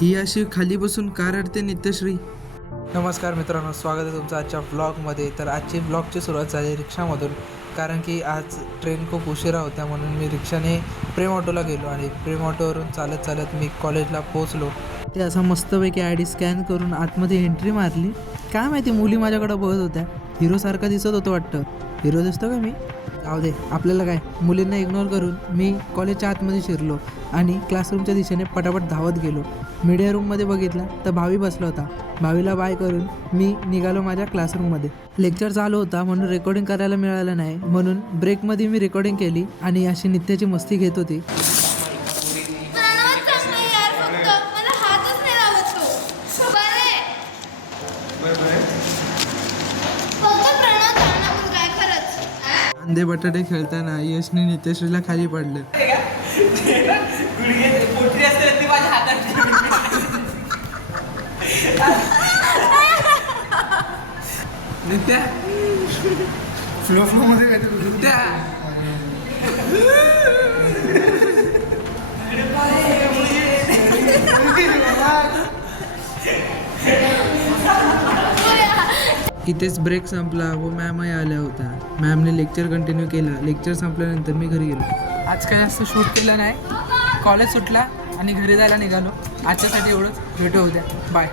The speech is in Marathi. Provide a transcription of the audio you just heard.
ही अशी खाली बसून का रडते नित्यश्री? नमस्कार मित्रांनो, स्वागत आहे तुमचं आजच्या व्लॉगमध्ये. तर आजची व्लॉगची सुरुवात झाली रिक्षामधून, कारण की आज ट्रेन खूप उशिरा होत्या म्हणून मी रिक्षाने प्रेम ऑटोला गेलो आणि प्रेम ऑटोवरून चालत चालत मी कॉलेजला पोहोचलो. ते असा मस्तपैकी आय डी स्कॅन करून आतमध्ये एंट्री मारली. काय माहिती मुली माझ्याकडे बघत होत्या. हिरोसारखा दिसत होतं वाटतं. हिरो दिसतो का मी? जाऊ दे, आपल्याला काय. मुलींना इग्नोर करून मी कॉलेजच्या आतमध्ये शिरलो आणि क्लासरूमच्या दिशेने पटापट धावत गेलो. मीडिया रूममध्ये बघितला तर भावी बसला होता. भावीला बाय करून मी निघालो माझ्या क्लासरूममध्ये. लेक्चर चालू होता म्हणून रेकॉर्डिंग करायला मिळालं नाही, म्हणून ब्रेकमध्ये मी रेकॉर्डिंग केली आणि अशी नित्याची मस्ती घेत होती. कांदे बटाटे खेळताना यशने नित्यश्रीला खाली पडले. नित्या फ्लो मध्ये नित्या इथेच ब्रेक संपला व मॅमही आल्या होत्या. मॅमने लेक्चर कंटिन्यू केला. लेक्चर संपल्यानंतर मी घरी गेलो. आज काय जास्त शूट केलं नाही. कॉलेज सुटला आणि घरी जायला निघालो. आजच्यासाठी एवढंच. भेटू उद्या. बाय.